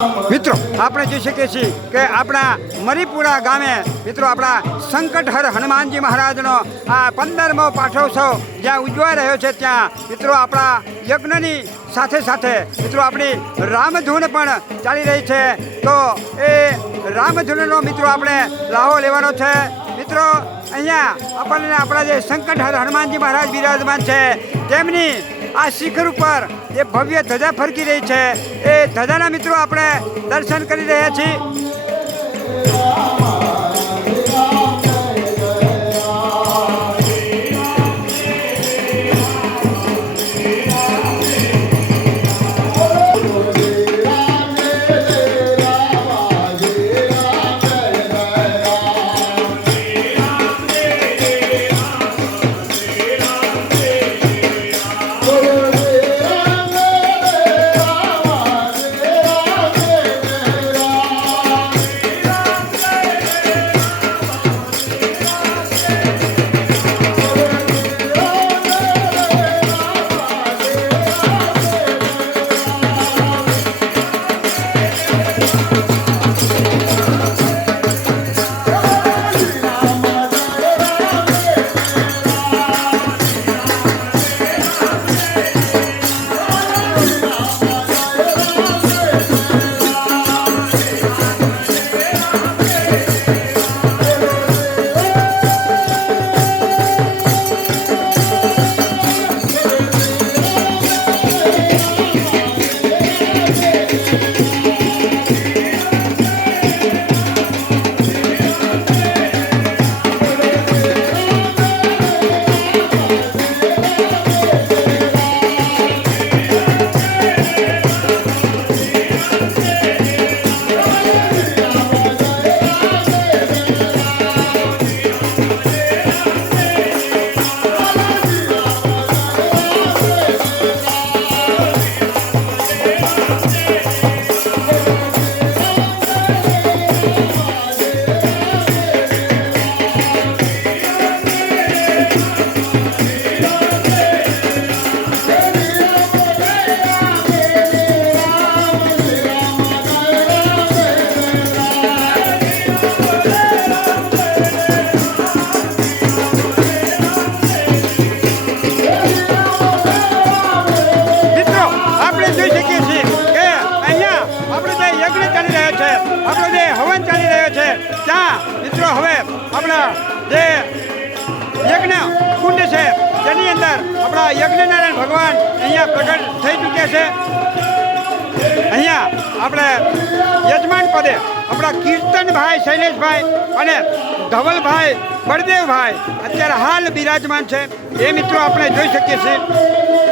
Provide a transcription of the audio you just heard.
મિત્રો આપણે જોઈ શકીએ છીએ કે આપણા મરીપુરા ગામે મિત્રો આપણા સંકટહર હનુમાનજી મહારાજનો આ 15મો પાઠોત્સવ જ્યાં ઉજવાઈ રહ્યો છે ત્યાં મિત્રો આપણા યજ્ઞની સાથે સાથે મિત્રો આપણી રામધૂન પણ ચાલી રહી છે તો એ રામધૂનનો મિત્રો આપણે લાહો લેવાનો છે મિત્રો અહીંયા આપણને આપણા જે સંકટહર હનુમાનજી મહારાજ બિરાજમાન છે તેમની આ શિખર ઉપર જે ભવ્ય ધજા ફરકી રહી છે એ ધજાના મિત્રો આપણે દર્શન કરી રહ્યા છીએ આપણો જે હવન ચાલી રહ્યો છે ત્યાં મિત્રો હવે આપણા જે યજ્ઞ કુંડ છે તેની અંદર આપણા યજ્ઞનારાયણ ભગવાન અહીંયા પ્રગટ થઈ ચૂક્યા છે અહીંયા આપણે યજમાન પદે આપણા કીર્તનભાઈ શૈલેષભાઈ અને ધવલભાઈ બળદેવભાઈ અત્યારે હાલ બિરાજમાન છે એ મિત્રો આપણે જોઈ શકીએ છીએ